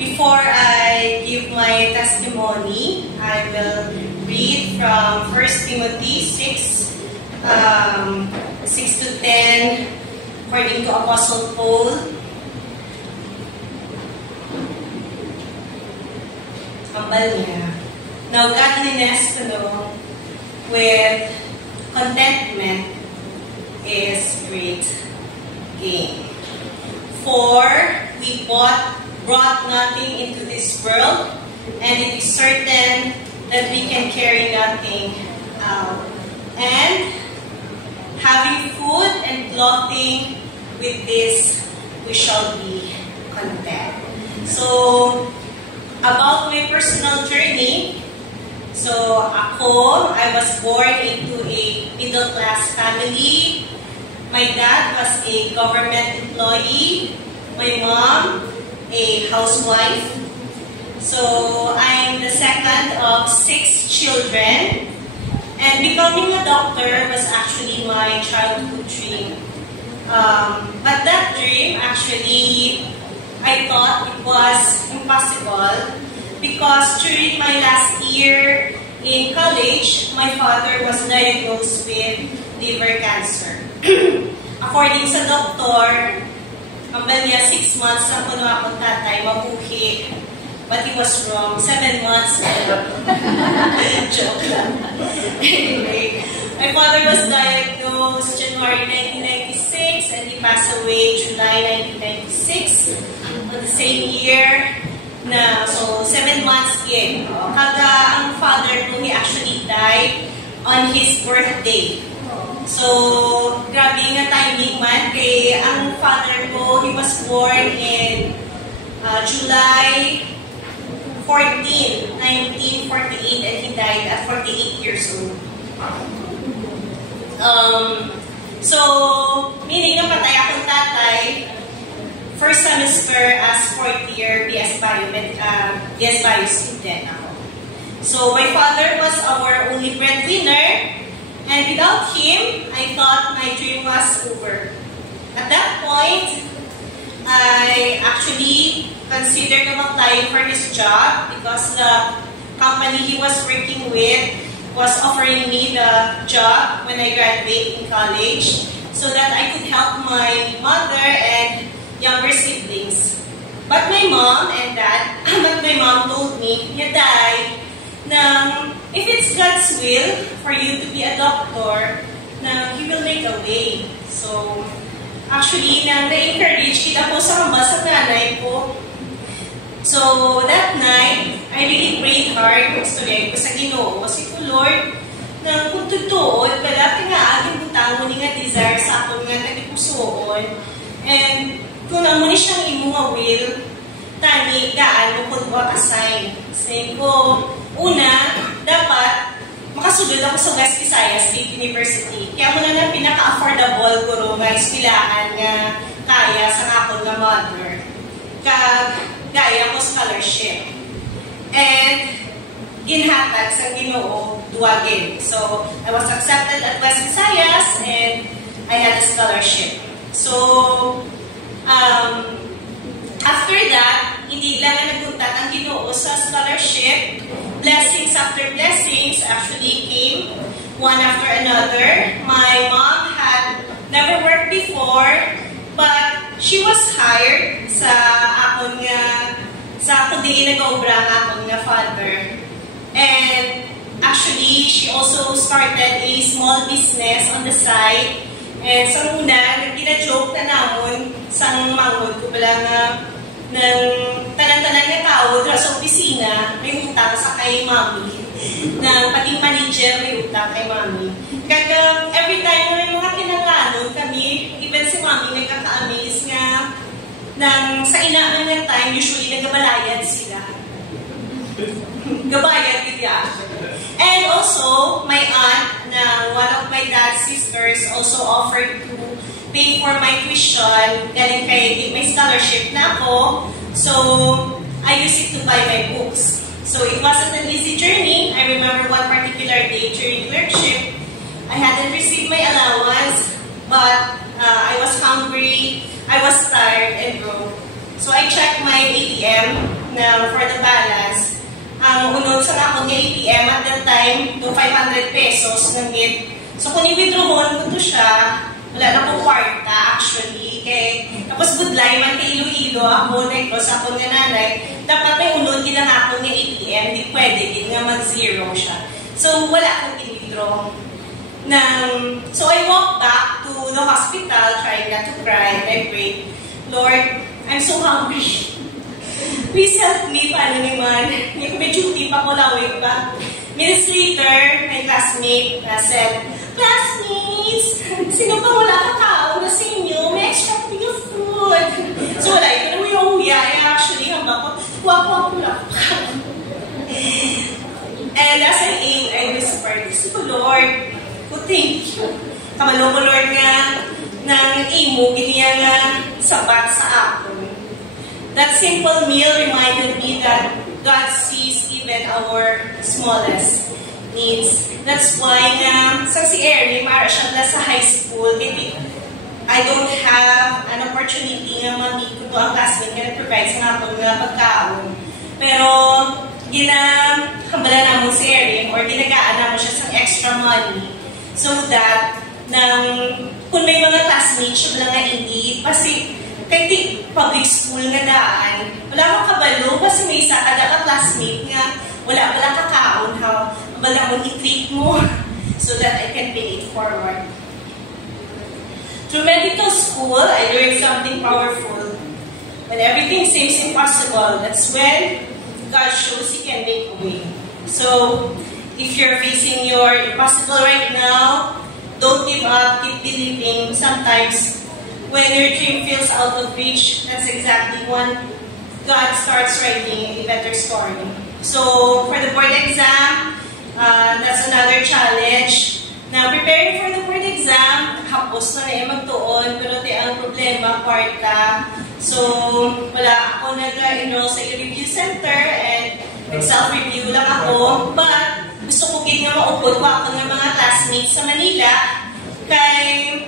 Before I give my testimony, I will read from 1 Timothy 6, 6 to 10, according to Apostle Paul. Now, godliness, with contentment is great gain. For we brought nothing into this world, and it is certain that we can carry nothing out. And having food and clothing, with this we shall be content. So, about my personal journey, so I was born into a middle-class family. My dad was a government employee. My mom, a housewife. So I'm the second of 6 children. And becoming a doctor was actually my childhood dream. But that dream, actually, I thought it was impossible because during my last year in college, my father was diagnosed with liver cancer. According sa doktor, ang niya 6 months na kuno akong tatay, mabuhi. But he was wrong. 7 months. Joke lang. Anyway, my father was diagnosed January 1996 and he passed away July 1996 on the same year. So 7 months in. Kaga ang father ko, he actually died on his birthday. So, grabe nga timing man. Kaya ang father ko, he was born in July 14, 1948 and he died at 48 years old. So, meaning nga patay akong tatay, first semester as 4th year BS Bio student ako. So, my father was our only breadwinner. And without him, I thought my dream was over. At that point, I actually considered applying for his job because the company he was working with was offering me the job when I graduate in college so that I could help my mother and younger siblings. But my mom told me, Yaday, if it's God's will for you to be a doctor, He will make a way. So, actually, na-encourage kita po sa nanay ko. So, that night, I really prayed hard. Gustuloy ko sa Ginoo. Kasi ko, Lord, na kung totoo, pala pinaaagin butang mo nga desire sa akong nga tagipusoon. And kung na mo ni siyang imunga will, tani, gaan mo kung assign. Sabi ko, una, dapat makasulod ako sa West Visayas State University. Kaya mo na pinaka-affordable ko nga ispilaan nga kaya sa akong nga mother. Gaya ko scholarship. And ginhatag sa Ginoo duwagin. So, I was accepted at West Visayas and I had a scholarship. So, after that, hindi lang naguntat ang Ginoo sa scholarship. Blessings after blessings actually came one after another. My mom had never worked before, but she was hired sa akong diin nag-obra ang akong father. And actually, she also started a small business on the side. And sa una, gina-joke na namon sang mangod ko pala nga ng tanan-tanan nga tao sa opisina, may utang sa kay mami. Na pating manager, may utang kay mami. Kaya every time may mga kinalanon kami, even si mami nagkaka-amaze nga nang sa inaanan ng time, usually nagabalayad sila. Gabayad kaya. And also, my aunt, na one of my dad's sisters, also offered to pay for my tuition, galing kay may scholarship na ako. So, I used it to buy my books. So, it wasn't an easy journey. I remember one particular day during clerkship, I hadn't received my allowance, but I was hungry, I was tired and broke. So, I checked my ATM na for the balance, ang unod sa akong nga ATM at that time, to 500 pesos ng git. So kung i-withdrawon ko to siya, wala na po kwarta actually. Tapos budlay man kay Iloilo, ako negros, ako nga nanay, dapat may unod lang ako nga ATM, di pwede, di nga mag-zero siya. So wala akong i-withdraw. So I walked back to the hospital, trying not to cry, and I prayed, Lord, I'm so hungry. Please help me, paano naman? Hindi ko may duty pa ko lawig ba? Minutes later, my classmate said, classmates, sino ba wala kakao na sa inyo? May extra thing of food. So wala, ito naman yung uyaya. Actually, hamba ko, kuha-kuha ko lang. And as I ate, I whispered, gusto ko, Lord, thank you. Kamalo ko, Lord, nga, ng imo, giniya nga sapat sa akin. That simple meal reminded me that God sees even our smallest needs. That's why nga, sa si Erin, para siya sa high school, I don't have an opportunity nga mamiko to ang classmate nga nag-provide sa akin nga pagkaon. Pero, ginahambala naman si Erin or ginagaan naman siya sa extra money so that kung may mga classmates siya lang nga hindi, kasi kahit di public school nga daan, wala mong kabalo kasi may isa kada ka-classmate nga wala kakaon ha, wala mong i-treat mo so that I can pay it forward. Through medical school, I learned something powerful. When everything seems impossible, that's when God shows He can make a way. So, if you're facing your impossible right now, don't give up, keep believing. Sometimes, when your dream feels out of reach, that's exactly when God starts writing a better story. So, for the board exam, that's another challenge. Now, preparing for the board exam, hapos na magtuon, pero ang problema, kwarta. So, wala ako nag-enroll sa review center and nag-self-review lang ako. But, gusto ko nga maupod ko ako ng mga classmates sa Manila. Kay,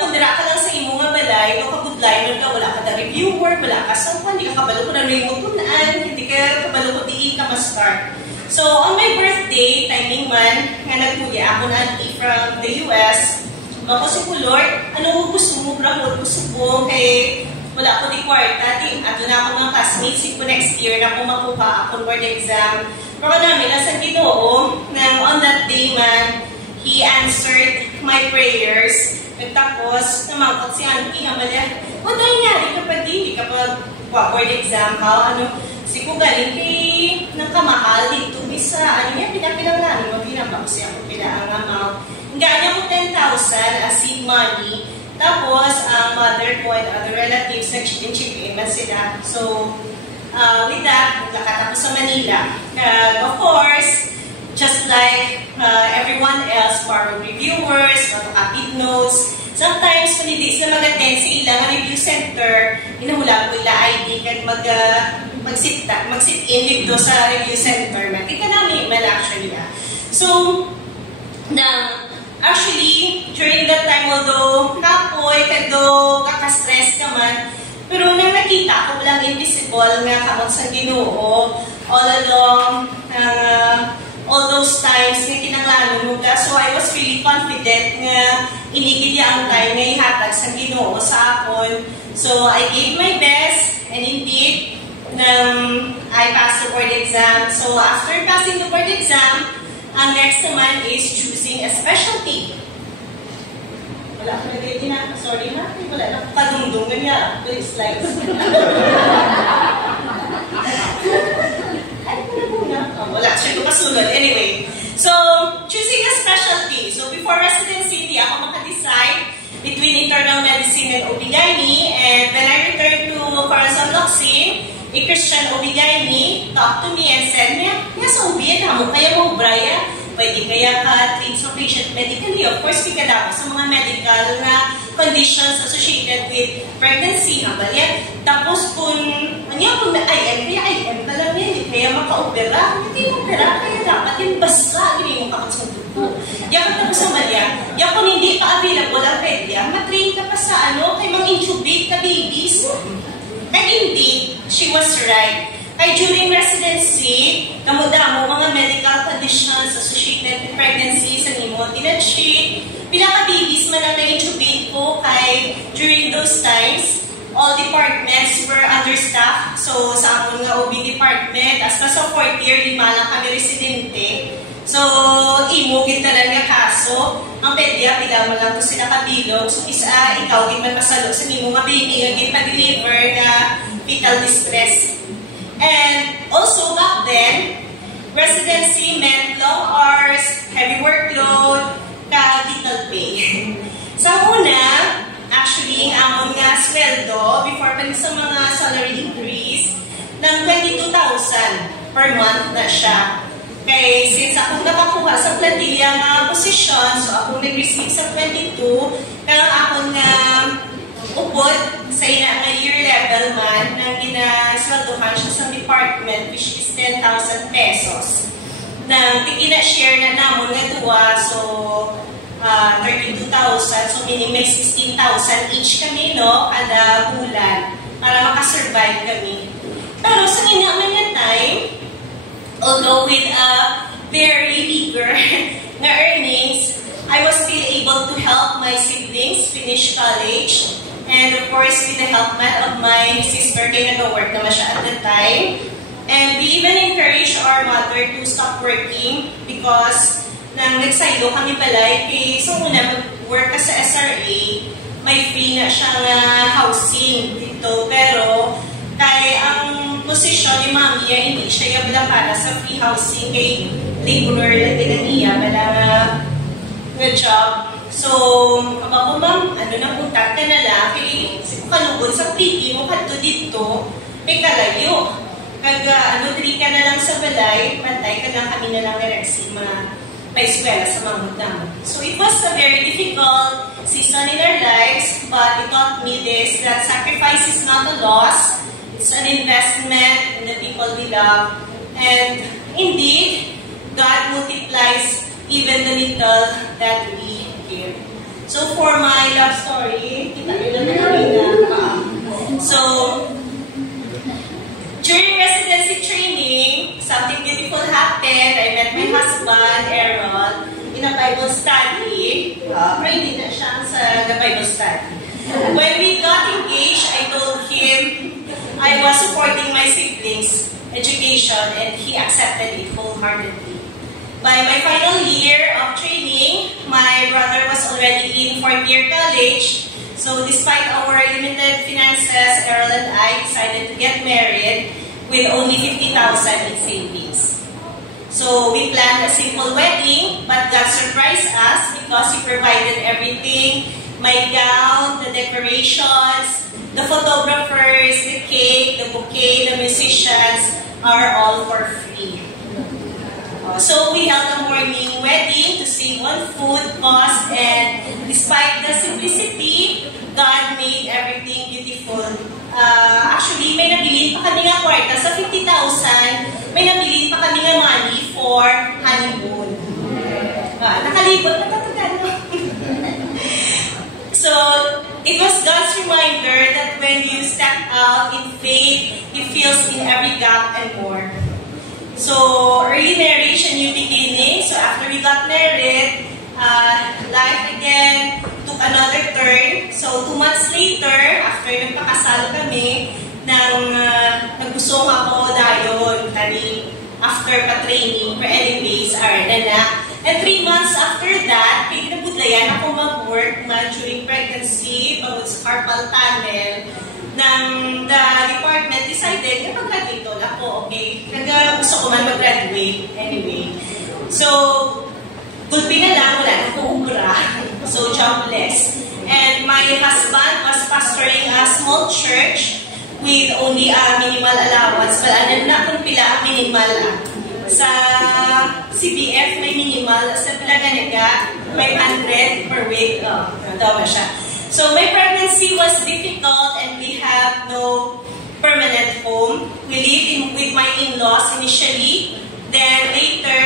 kundira ka lang sa imo nga balay, no kabudlay, no ka, wala ka na reviewer, wala ka sa hindi ka kabalo ko na rin mo tunaan, hindi ka kabalo ko di ka ma-start. So, on my birthday, timing man, nga nagpuya ako na auntie from the US, ako si Lord, ano mo gusto mo, bravo, gusto mo, kay wala ako di kwarta, ato na ako mga classmates, ko next year na kung makuha ako board exam. Pero namin, nasa Ginoo, na on that day man, He answered my prayers. Tapos, namangkot si auntie, hamala, what nangyari kapag di kapag board exam ka, sigo galing kay nakamahal dito, isa, pinapilang namin, mapinambak siya ako pilang amount. Ganyan ko 10,000 as seed money. Tapos, ang mother ko and other relatives, nag-chip-in man sila. So, with that, naglakat ako sa Manila. Of course, just like everyone else, borrowed reviewers, copied notes. Sometimes, kung hindi sila mag-attend sa ilang review center, inahula ko ila ID at mag-sit-in dito sa review center. Ika namin man actually. So, actually, during that time, although kapoy, kaka-stress ka man, pero nang nakita ko walang invisible nga kamot sa Ginoo all along, all those times nga kinanglanon mo ka. So I was really confident nga inigid ang time nga ihatag sa Ginoo sa akon. So I gave my best, and indeed, I passed the board exam. So after passing the board exam, ang next naman is choosing a specialty. Wala ko na din na. Sorry na. Wala na. Kadungdungan niya. Please slides. Ay, wala po na. Wala. Siya ko pasulad. Anyway. So, choosing a specialty. So, before residency, di ako makadecide between internal medicine and OB-GYN. And when I returned to Corazon Locsin, a Christian OB-GYN talked to me and said, sa OB, mo kaya mo, Brian? Pwede kaya ka-treat sa patient medically. Of course, di ka dapat sa mga medical na conditions associated with pregnancy. Tapos kung IM ka lang yan, hindi kaya maka-opera. Hindi mo opera, kaya dapat yung basta, hindi mo kakasundot. Yakot na po sa Malia. Yakot hindi pa available ang pedya, matrain ka pa sa kay mga intubate na babies. And indeed, she was right. Kay during residency, kamudamo mga medical conditions associated with pregnancy sa nimo tinatreat. Pila ka babies man ang na-intubate ko kay during those times, all departments were understaffed. So sa amon nga OB department, hasta sa 4th year, 5 lang kami residente. So, imo gid tanan nga kaso, ang pedya pila man lang to sila kabilog. So isa ikaw gid man pasalo sa nimo nga baby nga gid pa-deliver nga fetal distress. And also back then, residency meant long hours, heavy workload, ka-little pay. Sa una, actually, ang amon nga sweldo before pa sa mga salary increase ng 22,000 per month na siya. Kaya since akong nakakuha sa plantilla nga posisyon, so akong nag-receive sa 22, pero akong na upod sa ina nga year level man na ginasweldohan siya sa department, which is 10,000 pesos. Na tigina-share na namon nga duwa, so 32,000, so meaning may 16,000 each kami, no, kada bulan para makasurvive kami. Pero sa inaman nga time, although with a very meager na earnings, I was still able to help my siblings finish college. And of course, with the help of my sister, kaya nag-work naman siya at the time. And we even encouraged our mother to stop working because nang nagsaylo kami balay, kay so muna mag-work ka sa SRA, may free na siyang housing dito. Pero kay ang posisyon ni Mami, hindi siya yabla para sa free housing kay laborer na tinaniya, bala nga job. So, ako ma'am, ano na punta ka na lang, kay kalugod sa pliti mo, kadto dito, may kalayo. Kag, diri ka na lang sa balay, pantay ka lang kami na lang direksi pa-eskwela sa mga naman. So, it was a very difficult season in our lives, but it taught me this, that sacrifice is not a loss. It's an investment in the people we love. And indeed, God multiplies even the little that we give. So for my love story, kita nyo na so, during residency training, something beautiful happened. I met my husband, Aaron, in a Bible study. Pray na siya sa the Bible study. When we got engaged, I told him I was supporting my siblings' education and he accepted it wholeheartedly. By my final year of training, my brother was already in 4th year college. So despite our limited finances, Errol and I decided to get married with only 50,000 in savings. So we planned a simple wedding, but God surprised us because He provided everything. My gown, the decorations, the photographers, the cake, the bouquet, the musicians are all for free. So we held a morning wedding to save on food costs, and despite the simplicity, God made everything beautiful. Actually, may nabili pa kami nga kwarta sa 50,000, may nabili pa kami nga money for honeymoon. Nakalibot na tatagano. So, it was God's reminder that when you step out in faith, He fills in every gap and more. So, early marriage, a new beginning. So, after we got married, life again took another turn. So, 2 months later, after nagpakasal kami, nagusong ako dayon, after pa-training, for anyways, na. And 3 months after that, pinabudlayan ako mag-work during pregnancy, pagod sa carpal tunnel, the department decided na mag-graduate ako, okay? Gusto ko man mag-graduate anyway. So, gulpi na lang, wala na akong ubra. So, jobless. And my husband was pastoring a small church with only a minimal allowance. Wala na kung pila minimal sa CBF may minimal, sa Pilaganaga, 500 per week. Daw ba siya? So my pregnancy was difficult and we have no permanent home. We lived with my in-laws initially, then later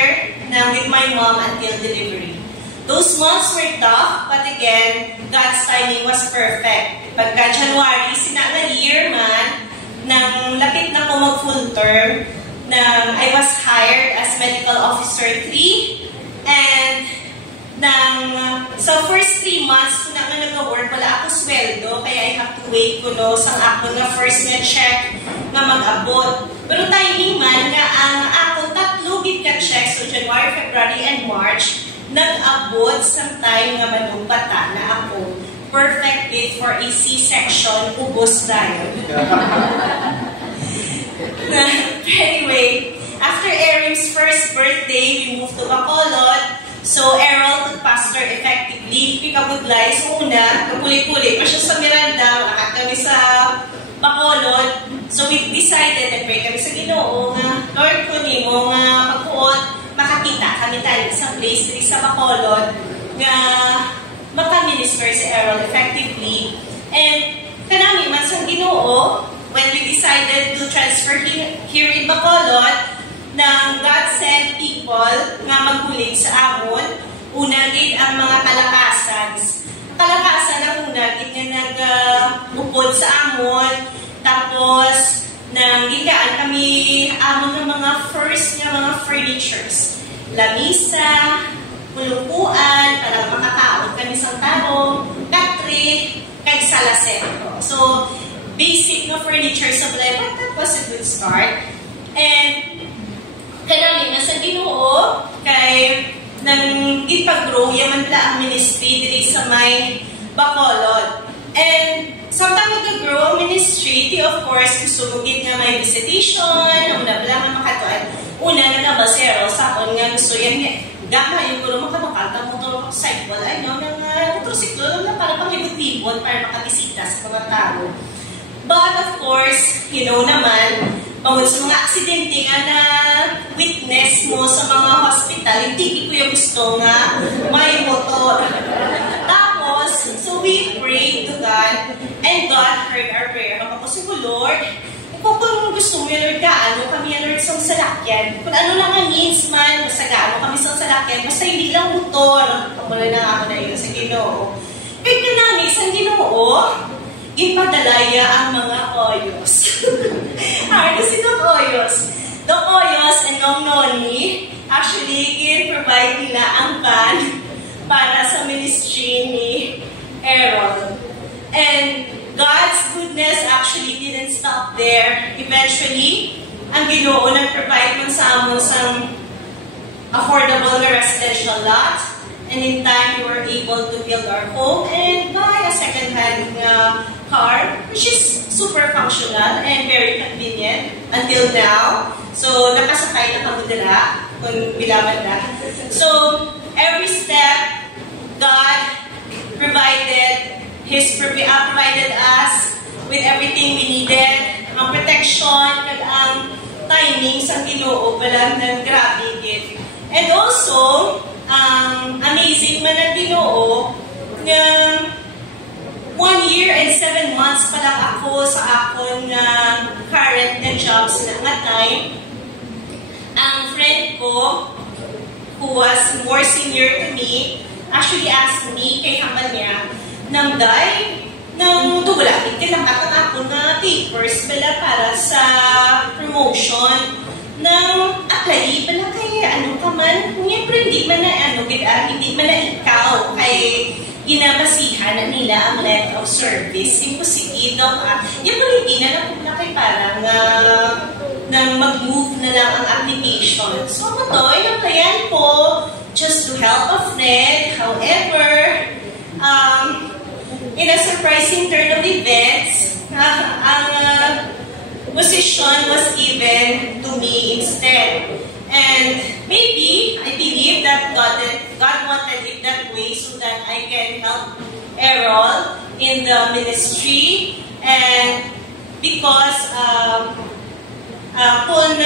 with my mom until delivery. Those months were tough, but again, God's timing was perfect. Pagka January, sinanga year man, nang lapit na ko mag-full term, term I was hired as Medical Officer 3, and sa first 3 months ko na nga nag-work, wala ako sweldo, kaya I have to wait ko sa ako nga first nga check nga mag-abot. Pero timing man nga ang ako tatlo gid ka check, so January, February, and March, nag-abot sa time nga manumpata na ako. Perfect fit for a C-section, ubos tayo. Anyway, after Eric's first birthday, we moved to Bacolod. So, Errol took pastor effectively. Pikabudlay. So, una, kapuli-puli pa siya sa Miranda. Lakat kami sa Bacolod. So, we decided, nag-pray kami sa Ginoo nga, Lord ko ni mo nga pagpuot, makakita kami tayo sa place dito sa Bacolod nga maka-minister si Errol effectively. And kanami man sa Ginoo, when we decided to transfer here in Bacolod, ng God-sent people nga magbulig sa amon, una gid ang mga kalakasan. Kalakasan ang una gid nga nag-upod sa amon, tapos nang gigaan kami amon ng mga first nga mga furnitures. Lamisa, pulupuan, para makakaon kami sa tarong, katre, kag salasero. So, basic na furniture supply, but that was a good start. And kanami na sa Ginoo kay nang ipag-grow yaman pala ang ministry diri sa may Bacolod. And samtang nag-grow ang ministry, of course, gusto mo gid nga may visitation, una pala nga makatuan. Una na nabasero sa akon nga gusto yan gama yung gulo makabakata motorcycle, ay no, ng motorsiklo na para pang-libot-libot para makabisita sa mga tao. But of course, you know naman, pagod sa mga aksidente nga na witness mo sa mga hospital, hindi ko yung gusto nga may motor. Tapos, so we prayed to God, and God heard our prayer. Kapag ko, Lord, kung gusto mo yung Lord, gaano kami yung Lord sa salakyan. Kung ano lang ang means man, basta gaano kami sa salakyan, basta hindi lang motor. Wala na ako na yun sa Ginoo. Kaya kanami, sa Ginoo, ipadalaya ang mga oyos. Ano si Doc Oyos? Doc Oyos and Nong Noni, actually, provide nila ang van para sa ministry ni Errol. And God's goodness actually didn't stop there. Eventually, ang Ginoo nag-provide man sa amon sa affordable na residential lot. And in time, we were able to build our home and buy a second-hand car, which is super functional and very convenient until now. So, nakasakay na kami dala kung bilaban na. So, every step, God provided us with everything we needed. Ang protection, kag ang timing sa Ginoo, walang ng grabe gift. And also, amazing man ang Ginoo na 1 year and 7 months pa lang ako sa akong current na jobs na time. Ang friend ko, who was more senior to me, actually asked me kay haman niya, nang day, nang tugulapit kailangan ako na papers pala para sa promotion ng apply pala kay ano ka man, ngayempre hindi man na hindi man na ikaw kay ginabasihan na nila ang letter of service. Imposible daw yung hindi na napula kay parang nang mag-move na lang ang application. So ako to, inaplayan ko just to help a friend. However, in a surprising turn of events, ang position was given to me instead. And maybe, I believe that God wanted it that way so that I can help Errol in the ministry. And because kung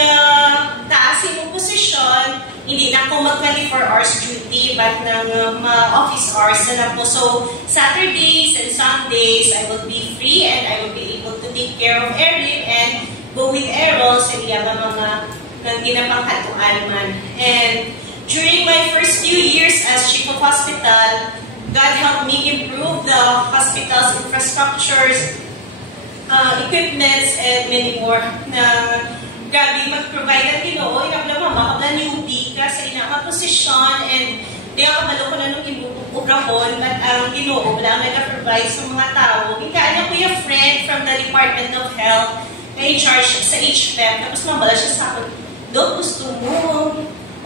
taasin yung posisyon, hindi na ako mag 24 hours duty, but ng office hours na lang po. So, Saturdays and Sundays, I will be free and I will be able to take care of Eric and go with Errol sa iya mga ng ginapangkatuan man. And during my first few years as chief of hospital, God helped me improve the hospital's infrastructures, equipments, and many more. Na grabe, mag-provide ang Ginoo, inabla mama, kabla newbie ka sa ina nga posisyon, and di ako kabalo ko na nung ibubugrahon, but ang Ginoo, wala may ka-provide sa mga tao. Ikaanya ko yung friend from the Department of Health na in charge sa HPEP, tapos mabala siya sa akin, Dok, gusto mo,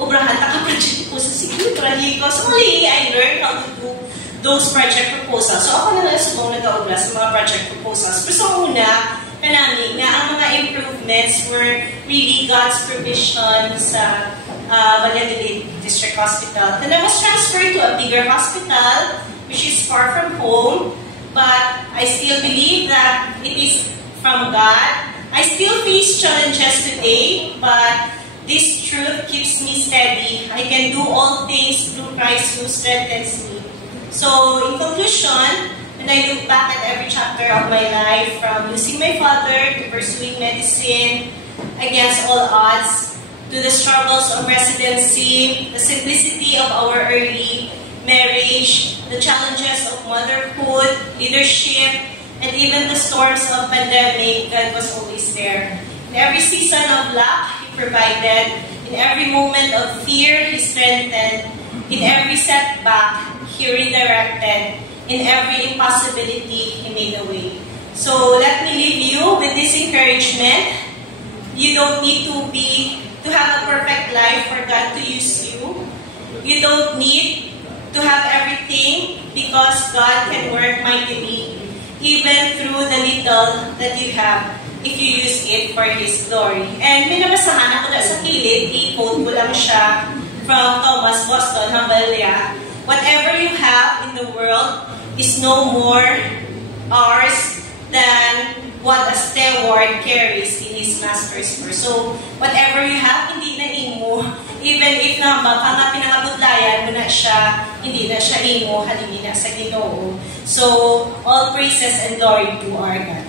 ubrahan ta ka project po sa security ko. So, mali, I learned how to do those project proposals. So, ako na lang subong nag-aubra sa mga project proposals. Pero sa una, kanami, nga ang mga improvements were really God's provision sa Valladolid District Hospital. Then I was transferred to a bigger hospital, which is far from home, but I still believe that it is from God. I still face challenges today, but this truth keeps me steady. I can do all things through Christ who strengthens me. So, in conclusion, when I look back at every chapter of my life, from losing my father to pursuing medicine against all odds, to the struggles of residency, the simplicity of our early marriage, the challenges of motherhood, leadership, and even the storms of pandemic, God was always there. In every season of luck, He provided. In every moment of fear, He strengthened. In every setback, He redirected. In every impossibility, He made a way. So let me leave you with this encouragement. You don't need to have a perfect life for God to use you. You don't need to have everything, because God can work mightily even through the little that you have if you use it for His glory. And may nabasahan ako na sa kilid, i-quote ko lang siya from Thomas Boston Hambalya. Whatever you have in the world is no more ours than what a steward carries in his master's purse. So, whatever you have, hindi na imo. Even if na baka pinangabudlayan mo na siya, hindi na siya imo, halili na sa Ginoo. So, all praises and glory to our God.